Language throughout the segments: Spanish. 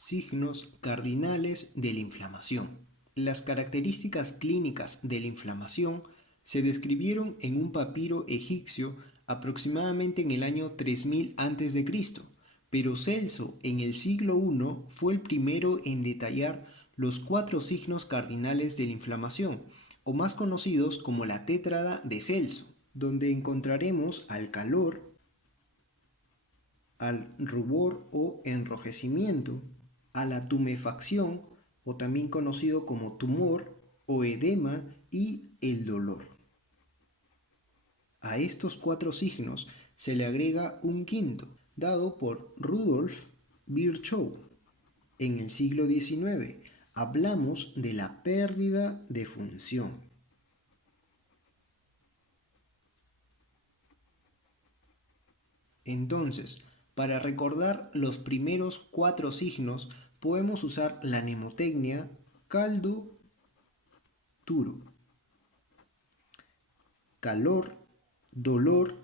Signos cardinales de la inflamación. Las características clínicas de la inflamación se describieron en un papiro egipcio aproximadamente en el año 3000 a.C., pero Celso en el siglo I fue el primero en detallar los 4 signos cardinales de la inflamación, o más conocidos como la tétrada de Celso, donde encontraremos al calor, al rubor o enrojecimiento, a la tumefacción, o también conocido como tumor o edema, y el dolor. A estos 4 signos se le agrega un quinto, dado por Rudolf Virchow. En el siglo XIX hablamos de la pérdida de función. Entonces, para recordar los primeros 4 signos, podemos usar la mnemotecnia caldo duro: calor, dolor,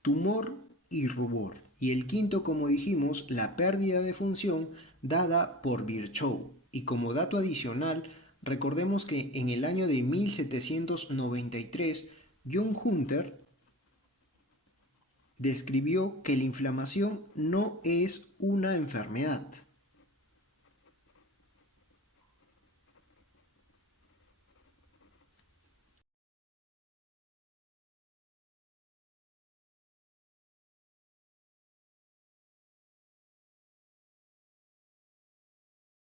tumor y rubor. Y el quinto, como dijimos, la pérdida de función, dada por Virchow. Y como dato adicional, recordemos que en el año de 1793, John Hunter describió que la inflamación no es una enfermedad,